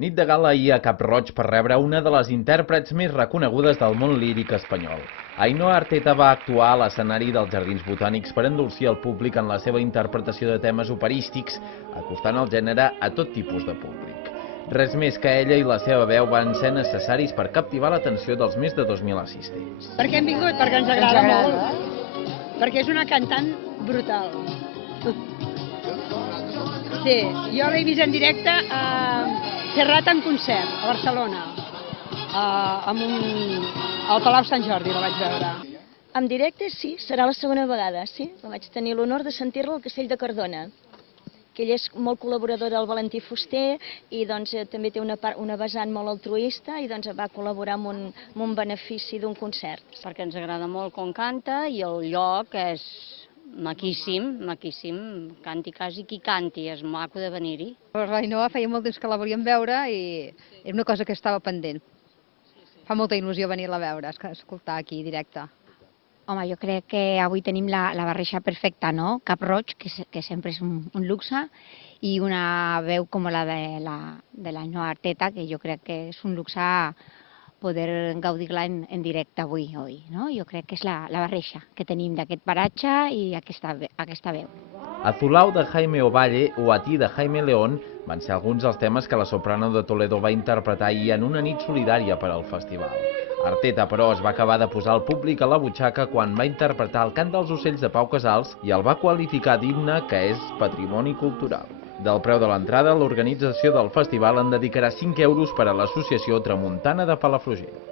Nit de gala ahir a Cap-roig per rebre una de les intèrprets més reconegudes del món líric espanyol. Ainhoa Arteta va actuar a l'escenari dels Jardins Botànics per endolcir el públic en la seva interpretació de temes operístics, acostant el gènere a tot tipus de públic. Res més que ella i la seva veu van ser necessaris per captivar l'atenció dels més de 2.000 assistents. Per què hem vingut? Perquè ens agrada molt. Perquè és una cantant brutal. Sí, jo l'he vist en directe a Serrat en concert, a Barcelona, al Palau Sant Jordi la vaig veure. En directe sí, serà la segona vegada, sí. Vaig tenir l'honor de sentir-la al Castell de Cardona, que ell és molt col·laborador del Valentí Fuster i doncs, també té una vessant molt altruista i doncs, va col·laborar amb un benefici d'un concert. Perquè ens agrada molt com canta i el lloc és maquíssim, maquíssim, canti quasi qui canti, és maco de venir-hi. L'Ainhoa feia molt temps que la volíem veure i era una cosa que estava pendent. Fa molta il·lusió venir-la a veure, escoltar aquí directe. Home, jo crec que avui tenim la barreja perfecta, no? Cap-roig, que sempre és un luxe, i una veu com la de l'Ainhoa Arteta, que jo crec que és un luxe poder gaudir-la en directe avui, no? Jo crec que és la barreja que tenim d'aquest paratge i aquesta veu. Azulao de Jaime Ovalle o A ti de Jaime León van ser alguns dels temes que la soprano de Toledo va interpretar ahir en una nit solidària per al festival. Arteta, però, es va acabar de posar el públic a la butxaca quan va interpretar el cant dels ocells de Pau Casals i el va qualificar d'himne que és patrimoni cultural. Del preu de l'entrada, l'organització del festival en dedicarà 5 euros per a l'associació Tramuntana de Palafrugell.